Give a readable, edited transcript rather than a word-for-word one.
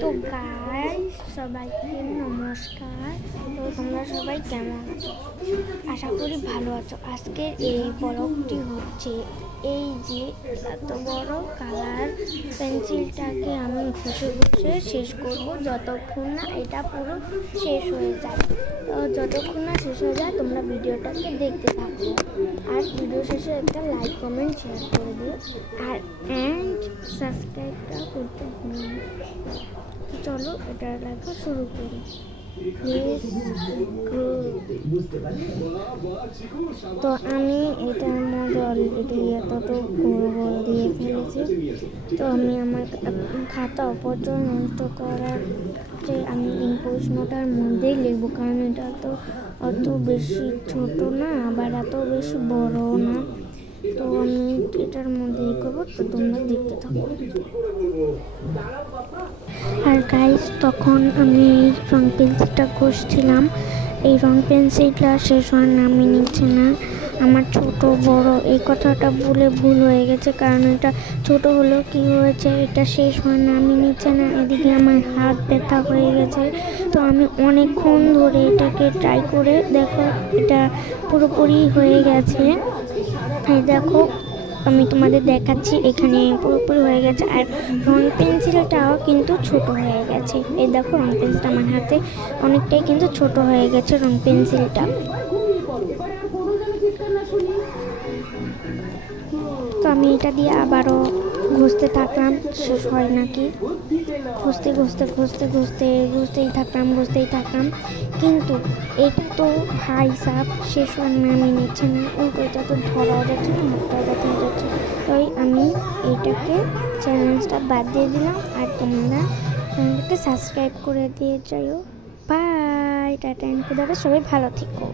তো গাইস সবাইকে নমস্কার। তো তোমরা সবাই কেমন আছো? আশা করি ভালো আছো। আজকের এই ব্লগটি হচ্ছে এই যে এত বড় কালার পেন্সিলটাকে আমি ঘষে ঘষে শেষ করব যতক্ষণ না এটা পুরো শেষ হয়ে যায়। তো যতক্ষণ না শেষ হয়ে যায় তোমরা ভিডিওটাকে দেখতে থাকো, আর ভিডিও শেষে একটা লাইক কমেন্ট শেয়ার করে দিও, আর সাবস্ক্রাইবটা করতে ভুলো না। তো চলো এটা লেখা শুরু করি। তো আমি এটার মধ্যে অলরেডি এতটুকু গোল গোল দিয়ে ফেলেছি। তো আমি আমার খাতা অপচয় নষ্ট করার যে আমি প্রশ্নটার মধ্যেই লিখবো, কারণ এটা তো অত বেশি ছোট না, আবার এত বেশি বড় না। তো আমি এটার মধ্যেই করবো, তো তোমরা দেখতে থাকো। আর গাইস, তখন আমি এই রং পেন্সিলটা ঘষছিলাম। এই রং পেন্সিলটা শেষ হওয়ার নামই নিচ্ছে না। আমার ছোট বড় এই কথাটা ভুল হয়ে গেছে, কারণ এটা ছোট হলেও কি হয়েছে, এটা শেষ হওয়ার নামই নিচ্ছে না। এদিকে আমার হাত ব্যথা হয়ে গেছে। তো আমি অনেকক্ষণ ধরে এটাকে ট্রাই করে দেখো এটা পুরোপুরি হয়ে গেছে। এই দেখো আমি তোমাদের দেখাচ্ছি, এখানে পুরোপুরি হয়ে গেছে। আর রং পেন্সিলটাও কিন্তু ছোট হয়ে গেছে। এই দেখো রং পেন্সিলটা আমার হাতে অনেকটাই কিন্তু ছোট হয়ে গেছে রং পেন্সিলটা। তো আমি এটা দিয়ে আবারও ঘষতে থাকলাম, শেষ হয় নাকি ঘষতেই থাকলাম, কিন্তু এটা তো ভাই সাপ শেষ হওয়ার নামই নিচ্ছে না। উল্টোটা তো ধরাও যাচ্ছে না, হাতটাও ব্যথা হয়ে যাচ্ছে। তাই আমি এইটাকে চ্যালেঞ্জটা বাদ দিয়ে দিলাম। আর তোমরা চ্যানেলটাকে সাবস্ক্রাইব করে দিয়ে যাও। বাই, টাটা, সবাই ভালো থেকো।